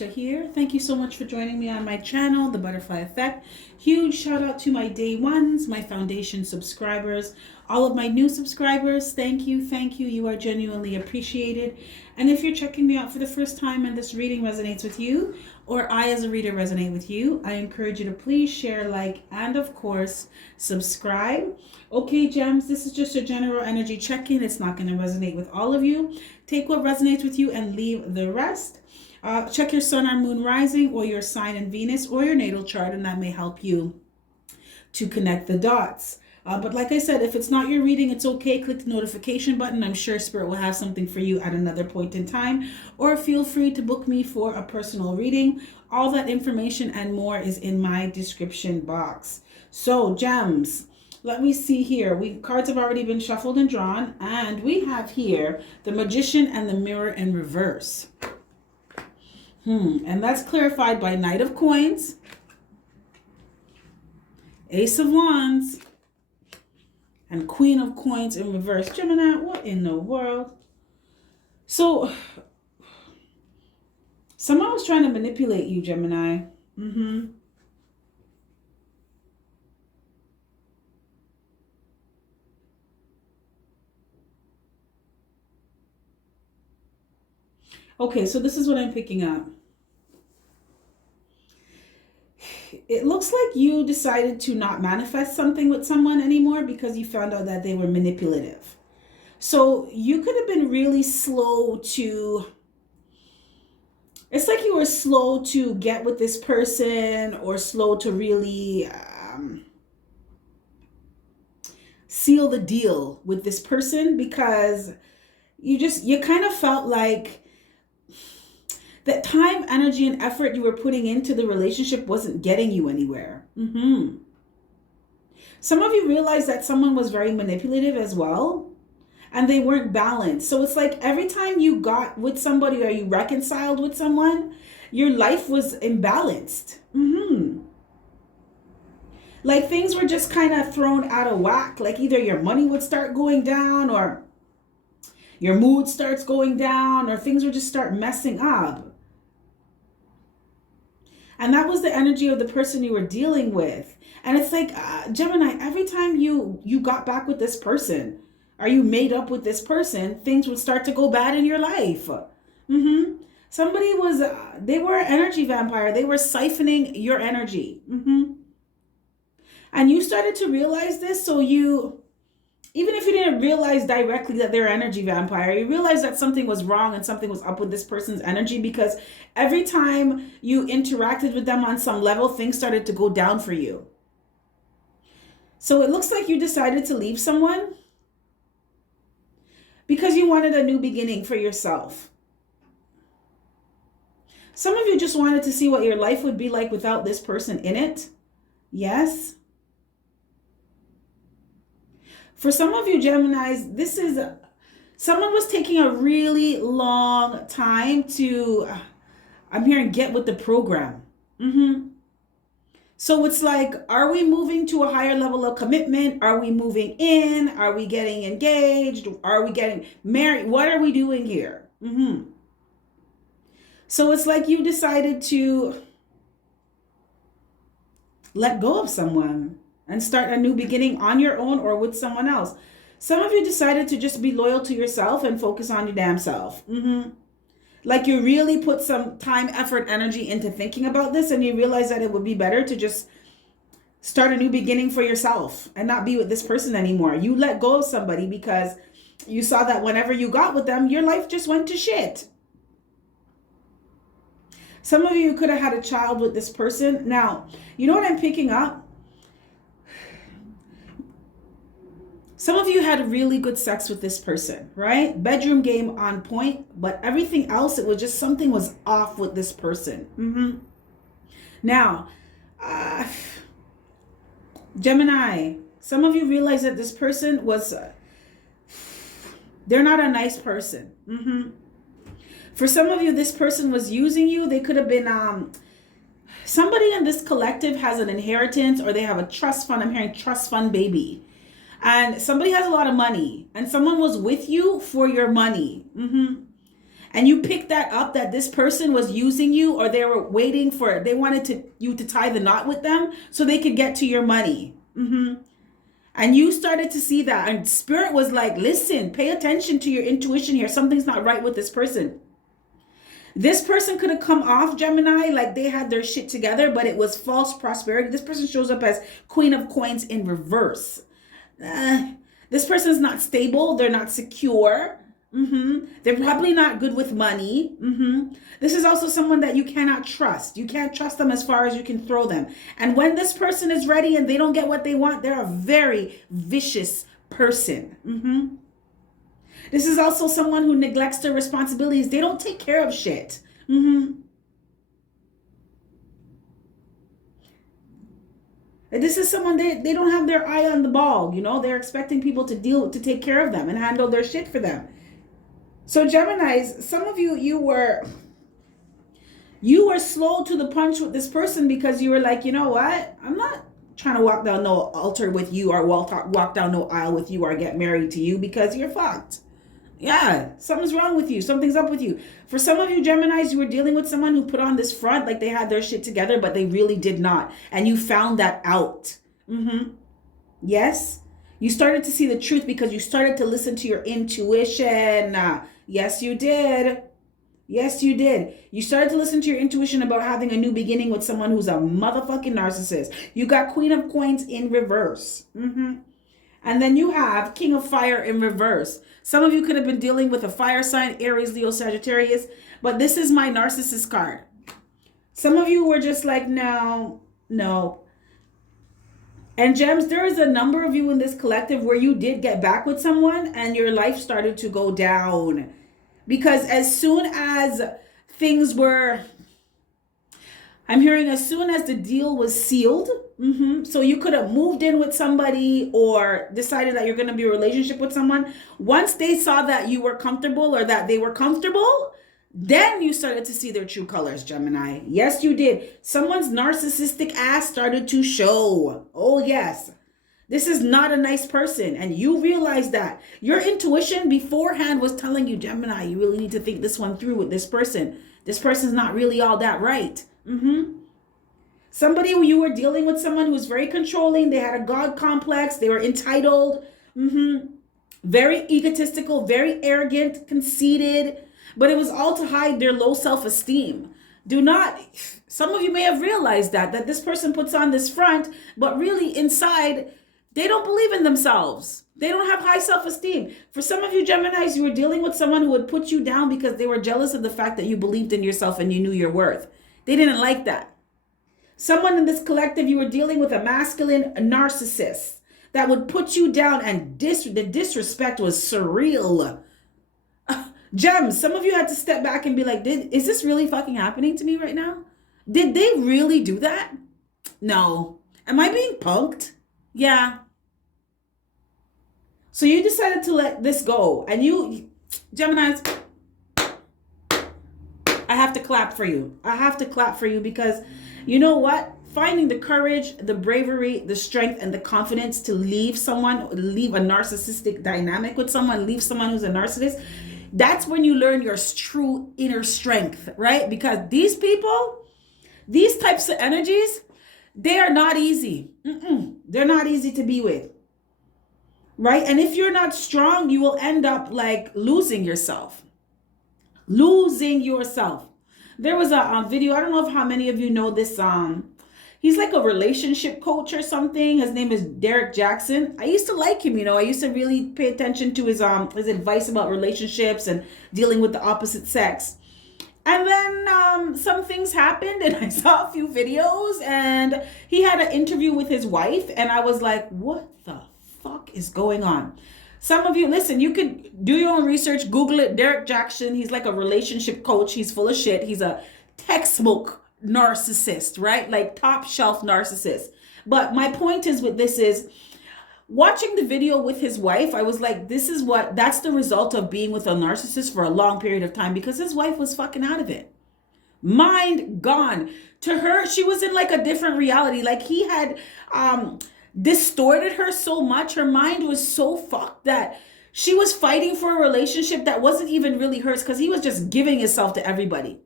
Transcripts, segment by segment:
Alicia here. Thank you so much for joining me on my channel, The Butterfly Effect. Huge shout out to my day ones, my foundation subscribers, all of my new subscribers. Thank you. You are genuinely appreciated. And if you're checking me out for the first time and this reading resonates with you, or I as a reader resonate with you, I encourage you to please share, like, and of course, subscribe. Okay, gems, this is just a general energy check-in. It's not going to resonate with all of you. Take what resonates with you and leave the rest. Check your sun or moon rising, or your sign in Venus, or your natal chart, and that may help you to connect the dots. But like I said, if it's not your reading, it's okay. Click the notification button. I'm sure Spirit will have something for you at another point in time. Or feel free to book me for a personal reading. All that information and more is in my description box. So, gems, let me see here. Cards have already been shuffled and drawn. And we have here the Magician and the Mirror in reverse. And that's clarified by Knight of Coins, Ace of Wands, and Queen of Coins in reverse. Gemini, what in the world? So, someone was trying to manipulate you, Gemini. Okay, so this is what I'm picking up. It looks like you decided to not manifest something with someone anymore because you found out that they were manipulative. So you could have been really slow to... It's like you were slow to get with this person, or slow to really seal the deal with this person, because you kind of felt like that time, energy, and effort you were putting into the relationship wasn't getting you anywhere. Some of you realized that someone was very manipulative as well, and they weren't balanced. So it's like every time you got with somebody or you reconciled with someone, your life was imbalanced. Like things were just kind of thrown out of whack. Like either your money would start going down, or your mood starts going down, or things would just start messing up. And that was the energy of the person you were dealing with. And it's like, Gemini, every time you got back with this person, or you made up with this person, things would start to go bad in your life. Somebody was, they were an energy vampire. They were siphoning your energy. And you started to realize this, so you... Even if you didn't realize directly that they're an energy vampire, you realized that something was wrong and something was up with this person's energy, because every time you interacted with them on some level, things started to go down for you. So it looks like you decided to leave someone because you wanted a new beginning for yourself. Some of you just wanted to see what your life would be like without this person in it. Yes. For some of you Geminis, this is... someone was taking a really long time to... I'm hearing get with the program. So it's like, are we moving to a higher level of commitment? Are we moving in? Are we getting engaged? Are we getting married? What are we doing here? So it's like you decided to let go of someone and start a new beginning on your own or with someone else. Some of you decided to just be loyal to yourself and focus on your damn self. Like you really put some time, effort, energy into thinking about this, and you realize that it would be better to just start a new beginning for yourself and not be with this person anymore. You let go of somebody because you saw that whenever you got with them, your life just went to shit. Some of you could have had a child with this person. Now, you know what I'm picking up? Some of you had really good sex with this person, right? Bedroom game on point, but everything else, it was just something was off with this person. Now, Gemini, some of you realize that this person was, they're not a nice person. For some of you, this person was using you. They could have been, somebody in this collective has an inheritance, or they have a trust fund. I'm hearing trust fund baby. And somebody has a lot of money, and someone was with you for your money. And and you picked that up, that this person was using you, or they were waiting for, they wanted you to tie the knot with them so they could get to your money. And you started to see that, and spirit was like, listen, pay attention to your intuition here. Something's not right with this person. This person could have come off, Gemini, like they had their shit together, but it was false prosperity. This person shows up as Queen of Coins in reverse. This person's not stable. They're not secure. They're probably not good with money. This is also someone that you cannot trust. You can't trust them as far as you can throw them. And when this person is ready and they don't get what they want, they're a very vicious person. This is also someone who neglects their responsibilities. They don't take care of shit. This is someone, they don't have their eye on the ball. You know, they're expecting people to take care of them and handle their shit for them. So Geminis, some of you, you were slow to the punch with this person because you were like, you know what? I'm not trying to walk down no altar with you, or walk down no aisle with you, or get married to you, because you're fucked. Yeah, something's wrong with you. Something's up with you. For some of you Geminis, you were dealing with someone who put on this front like they had their shit together, but they really did not. And you found that out. Yes. You started to see the truth because you started to listen to your intuition. Yes, you did. Yes, you did. You started to listen to your intuition about having a new beginning with someone who's a motherfucking narcissist. You got Queen of Coins in reverse. And then you have King of Fire in reverse. Some of you could have been dealing with a fire sign, Aries, Leo, Sagittarius, but this is my narcissist card. Some of you were just like, no. And Gems, there is a number of you in this collective where you did get back with someone and your life started to go down. Because as soon as things were, I'm hearing as soon as the deal was sealed, so you could have moved in with somebody or decided that you're going to be in a relationship with someone. Once they saw that you were comfortable or that they were comfortable, then you started to see their true colors, Gemini. Yes, you did. Someone's narcissistic ass started to show. Oh, yes. This is not a nice person. And you realize that. Your intuition beforehand was telling you, Gemini, you really need to think this one through with this person. This person's not really all that right. Somebody who you were dealing with, someone who was very controlling. They had a God complex. They were entitled. Very egotistical, very arrogant, conceited. But it was all to hide their low self-esteem. Some of you may have realized that this person puts on this front, but really inside, they don't believe in themselves. They don't have high self-esteem. For some of you Geminis, you were dealing with someone who would put you down because they were jealous of the fact that you believed in yourself and you knew your worth. They didn't like that. Someone in this collective, you were dealing with a masculine narcissist that would put you down, and the disrespect was surreal. Gems, some of you had to step back and be like, is this really fucking happening to me right now? Did they really do that? No. Am I being punked? Yeah. So you decided to let this go. And you, Geminis, I have to clap for you. I have to clap for you because you know what? Finding the courage, the bravery, the strength, and the confidence to leave a narcissistic dynamic with someone, leave someone who's a narcissist, that's when you learn your true inner strength, right? Because these people, these types of energies, they are not easy. They're not easy to be with, right? And if you're not strong, you will end up like losing yourself. There was a video, I don't know if how many of you know this, he's like a relationship coach or something. His name is Derek Jackson. I used to like him, I used to really pay attention to his advice about relationships and dealing with the opposite sex. And then some things happened and I saw a few videos and he had an interview with his wife and I was like, what the fuck is going on? Some of you, listen, you could do your own research, Google it, Derek Jackson. He's like a relationship coach. He's full of shit. He's a textbook narcissist, right? Like top shelf narcissist. But my point is with this is, watching the video with his wife, I was like, that's the result of being with a narcissist for a long period of time, because his wife was fucking out of it. Mind gone. To her, she was in like a different reality. Like he had distorted her so much. Her mind was so fucked that She was fighting for a relationship that wasn't even really hers because he was just giving himself to everybody.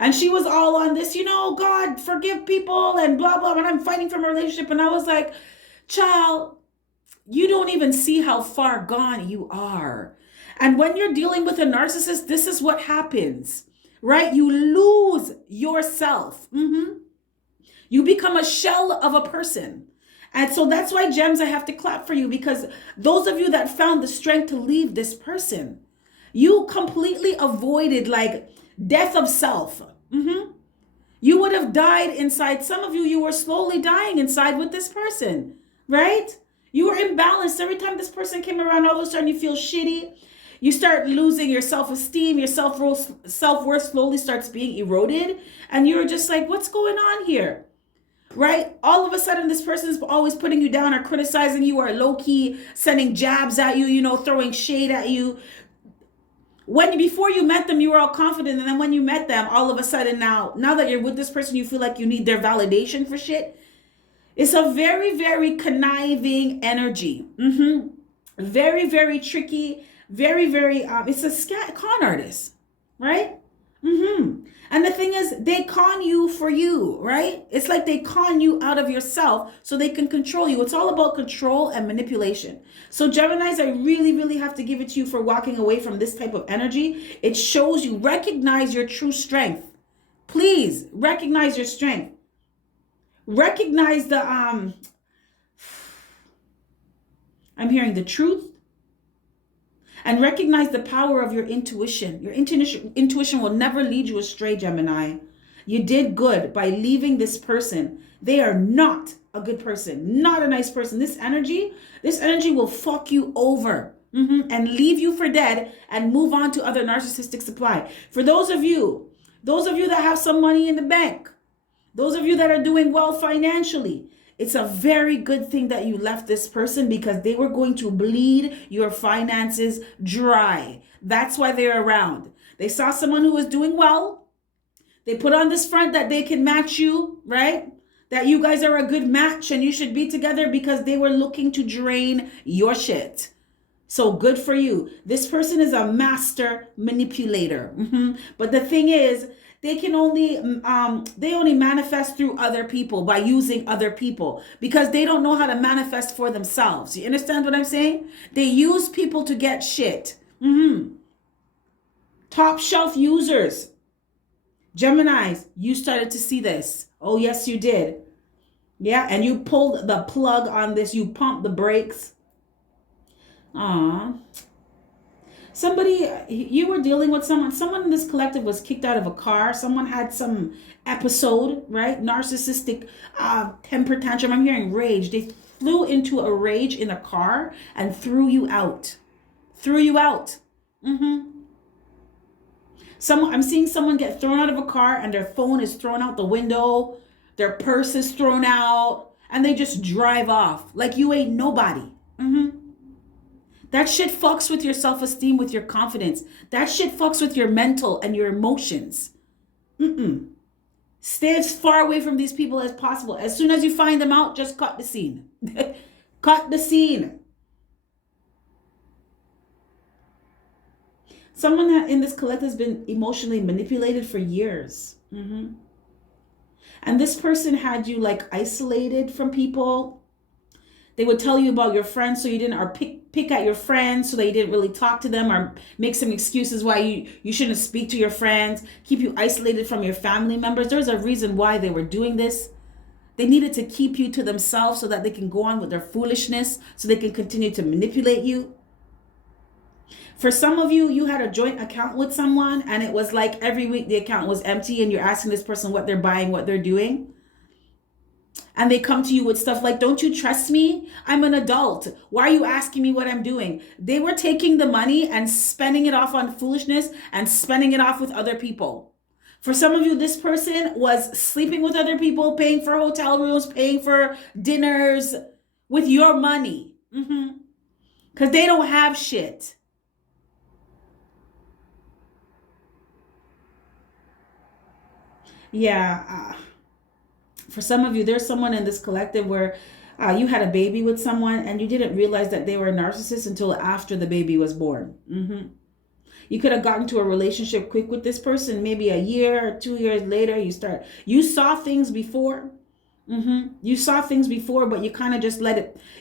And she was all on this, God, forgive people and blah, blah. And I'm fighting for a relationship. And I was like, child, you don't even see how far gone you are. And when you're dealing with a narcissist, this is what happens, right? You lose yourself. You become a shell of a person. And so that's why, Gems, I have to clap for you, because those of you that found the strength to leave this person, you completely avoided like death of self. You would have died inside. Some of you, you were slowly dying inside with this person, right? You were imbalanced. Every time this person came around, all of a sudden you feel shitty. You start losing your self-esteem. Your self-worth slowly starts being eroded. And you're just like, what's going on here? Right? All of a sudden, this person is always putting you down or criticizing you or low-key sending jabs at you, throwing shade at you. Before you met them, you were all confident. And then when you met them, all of a sudden now that you're with this person, you feel like you need their validation for shit. It's a very, very conniving energy. Very, very tricky. Very, very, it's a con artist, right? And the thing is, they con you for you, right? It's like they con you out of yourself so they can control you. It's all about control and manipulation. So Geminis, I really, really have to give it to you for walking away from this type of energy. It shows you, recognize your true strength. Please recognize your strength. Recognize I'm hearing the truth. And recognize the power of your intuition. Your intuition will never lead you astray, Gemini. You did good by leaving this person. They are not a good person, not a nice person. This energy will fuck you over and leave you for dead and move on to other narcissistic supply. For those of you that have some money in the bank, those of you that are doing well financially, it's a very good thing that you left this person, because they were going to bleed your finances dry. That's why they're around. They saw someone who was doing well. They put on this front that they can match you, right? That you guys are a good match and you should be together, because they were looking to drain your shit. So good for you. This person is a master manipulator. But the thing is, they only manifest through other people by using other people, because they don't know how to manifest for themselves. You understand what I'm saying? They use people to get shit. Top shelf users. Geminis, you started to see this. Oh, yes, you did. Yeah, and you pulled the plug on this. You pumped the brakes. Somebody, you were dealing with someone in this collective was kicked out of a car. Someone had some episode, right? Narcissistic temper tantrum. I'm hearing rage. They flew into a rage in a car and threw you out. I'm seeing someone get thrown out of a car and their phone is thrown out the window. Their purse is thrown out and they just drive off like you ain't nobody. That shit fucks with your self-esteem, with your confidence. That shit fucks with your mental and your emotions. Stay as far away from these people as possible. As soon as you find them out, just cut the scene. Cut the scene. Someone in this collective has been emotionally manipulated for years. And this person had you like isolated from people. They would tell you about your friends so you didn't, or pick at your friends so they didn't really talk to them, or make some excuses why you shouldn't speak to your friends, keep you isolated from your family members. There's a reason why they were doing this. They needed to keep you to themselves so that they can go on with their foolishness, so they can continue to manipulate you. For some of you, you had a joint account with someone and it was like every week the account was empty and you're asking this person what they're buying, what they're doing. And they come to you with stuff like, don't you trust me? I'm an adult. Why are you asking me what I'm doing? They were taking the money and spending it off on foolishness and spending it off with other people. For some of you, this person was sleeping with other people, paying for hotel rooms, paying for dinners with your money. Because they don't have shit. Yeah. For some of you, there's someone in this collective where You had a baby with someone and you didn't realize that they were a narcissist until after the baby was born. You could have gotten to a relationship quick with this person. Maybe a year or 2 years later, you saw things before. You saw things before, but you kind of just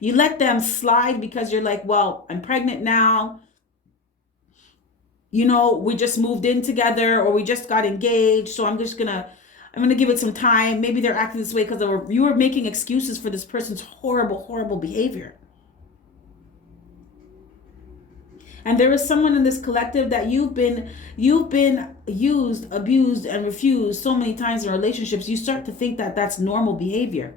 you let them slide because you're like, well, I'm pregnant now. We just moved in together or we just got engaged. So I'm going to give it some time. Maybe they're acting this way because you were making excuses for this person's horrible, horrible behavior. And there is someone in this collective that you've been used, abused, and refused so many times in relationships. You start to think that that's normal behavior.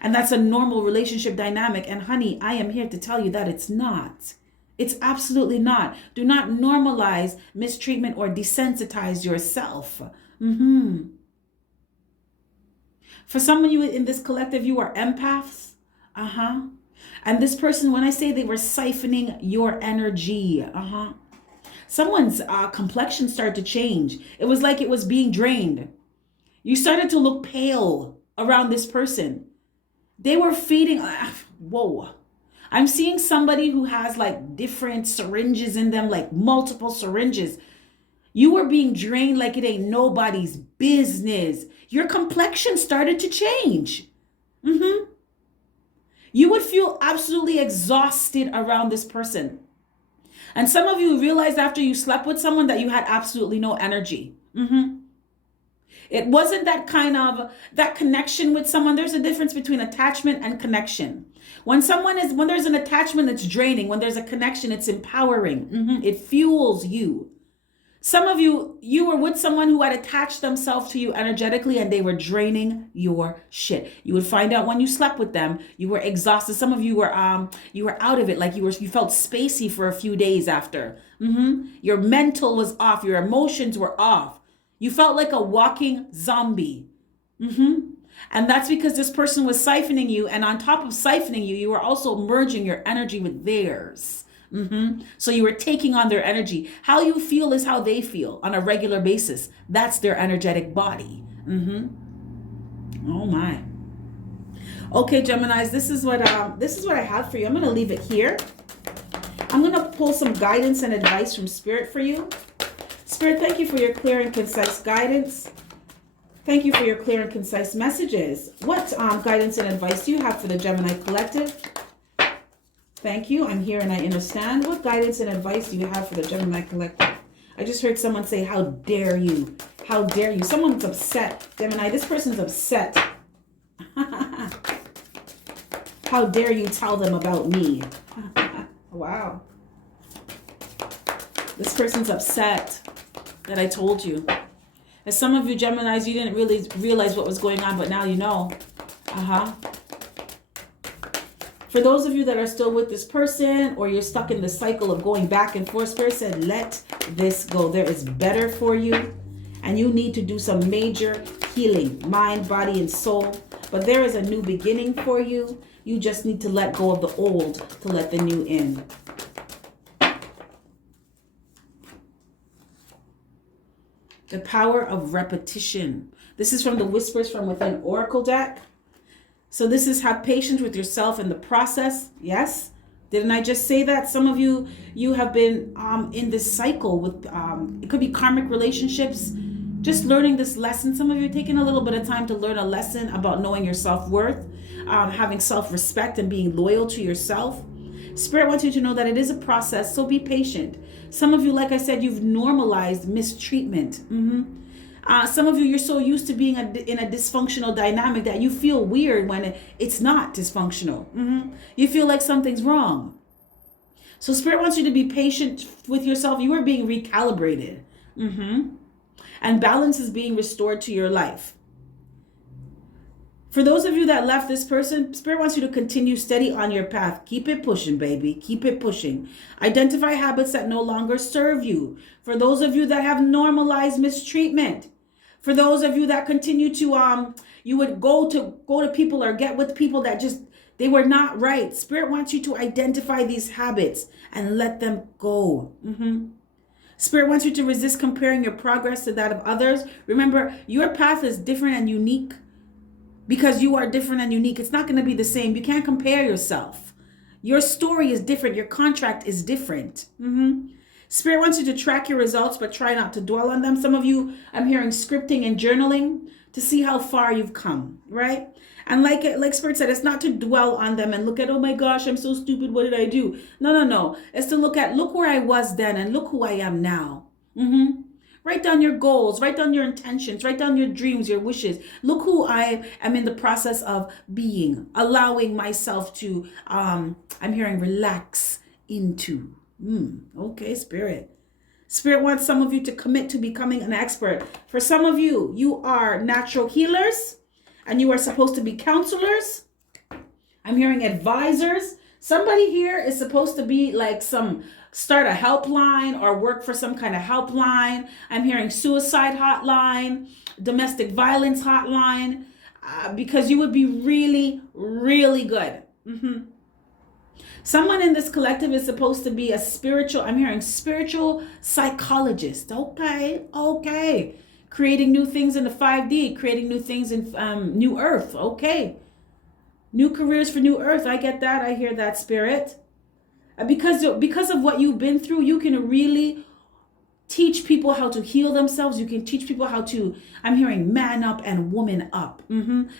And that's a normal relationship dynamic. And honey, I am here to tell you that it's not. It's absolutely not. Do not normalize mistreatment or desensitize yourself. For some of you in this collective, you are empaths. And this person, when I say they were siphoning your energy, someone's complexion started to change. It was like it was being drained. You started to look pale around this person. They were feeding, whoa. I'm seeing somebody who has like different syringes in them, like multiple syringes. You were being drained like it ain't nobody's business. Your complexion started to change. You would feel absolutely exhausted around this person. And some of you realized after you slept with someone that you had absolutely no energy. It wasn't that connection with someone. There's a difference between attachment and connection. When there's an attachment, it's draining. When there's a connection, it's empowering. It fuels you. Some of you were with someone who had attached themselves to you energetically and they were draining your shit. You would find out when you slept with them, you were exhausted. Some of you were out of it, like you felt spacey for a few days after. Your mental was off, your emotions were off. You felt like a walking zombie. And that's because this person was siphoning you, and on top of siphoning you, you were also merging your energy with theirs. So you were taking on their energy. How you feel is how they feel on a regular basis. That's their energetic body. Oh my. Okay, Geminis, this is what I have for you. I'm going to leave it here. I'm going to pull some guidance and advice from Spirit for you. Spirit, thank you for your clear and concise guidance. Thank you for your clear and concise messages. What guidance and advice do you have for the Gemini Collective? Thank you. I'm here and I understand. What guidance and advice do you have for the Gemini Collective? I just heard someone say, how dare you? How dare you? Someone's upset. Gemini, this person's upset. How dare you tell them about me? Wow. This person's upset that I told you. As some of you Geminis, you didn't really realize what was going on, but now you know. For those of you that are still with this person or you're stuck in the cycle of going back and forth, Spirit said, let this go. There is better for you. And you need to do some major healing, mind, body, and soul. But there is a new beginning for you. You just need to let go of the old to let the new in. The power of repetition. This is from the Whispers from Within Oracle deck. So this is have patience with yourself in the process. Yes. Didn't I just say that? Some of you have been in this cycle with, it could be karmic relationships, just learning this lesson. Some of you are taking a little bit of time to learn a lesson about knowing your self-worth, having self-respect and being loyal to yourself. Spirit wants you to know that it is a process, so be patient. Some of you, like I said, you've normalized mistreatment. Some of you, you're so used to being in a dysfunctional dynamic that you feel weird when it's not dysfunctional. You feel like something's wrong. So Spirit wants you to be patient with yourself. You are being recalibrated. And balance is being restored to your life. For those of you that left this person, Spirit wants you to continue steady on your path. Keep it pushing, baby. Keep it pushing. Identify habits that no longer serve you. For those of you that have normalized mistreatment. For those of you that continue to, you would go to people or get with people that just, they were not right. Spirit wants you to identify these habits and let them go. Spirit wants you to resist comparing your progress to that of others. Remember, your path is different and unique. because you are different and unique. It's not going to be the same. You can't compare yourself. Your story is different. Your contract is different. Spirit wants you to track your results, but try not to dwell on them. Some of you, I'm hearing scripting and journaling to see how far you've come, right? And like Spirit said, it's not to dwell on them and look at, oh my gosh, I'm so stupid. What did I do? No. It's to look where I was then and look who I am now. Write down your goals, write down your intentions, write down your dreams, your wishes. Look who I am in the process of being, allowing myself to, I'm hearing relax into. Okay, Spirit. Spirit wants some of you to commit to becoming an expert. For some of you, you are natural healers and you are supposed to be counselors. I'm hearing advisors. Somebody here is supposed to be like start a helpline or work for some kind of helpline. I'm hearing suicide hotline, domestic violence hotline, because you would be really, really good. Someone in this collective is supposed to be I'm hearing spiritual psychologist. Okay. Creating new things in the 5D, creating new things in New Earth. Okay. New careers for New Earth. I get that. I hear that, Spirit. Because of what you've been through, you can really teach people how to heal themselves. You can teach people how to, I'm hearing man up and woman up.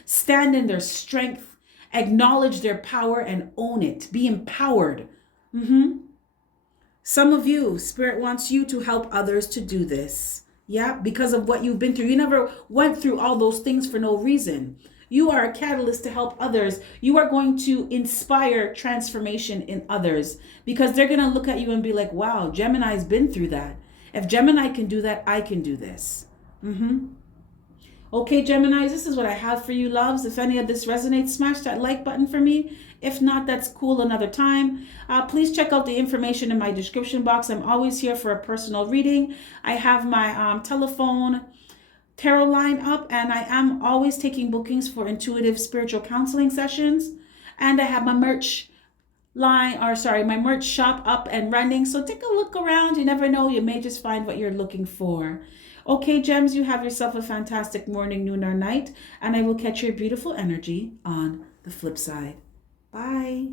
Stand in their strength, acknowledge their power and own it. Be empowered. Some of you, Spirit wants you to help others to do this. Yeah, because of what you've been through. You never went through all those things for no reason. You are a catalyst to help others. You are going to inspire transformation in others because they're going to look at you and be like, wow, Gemini's been through that. If Gemini can do that, I can do this. Okay, Geminis, this is what I have for you, loves. If any of this resonates, smash that like button for me. If not, that's cool another time. Please check out the information in my description box. I'm always here for a personal reading. I have my telephone tarot line up, and I am always taking bookings for intuitive spiritual counseling sessions. And I have my merch my merch shop up and running. So take a look around. You never know, you may just find what you're looking for. Okay, gems, you have yourself a fantastic morning, noon, or night, and I will catch your beautiful energy on the flip side. Bye.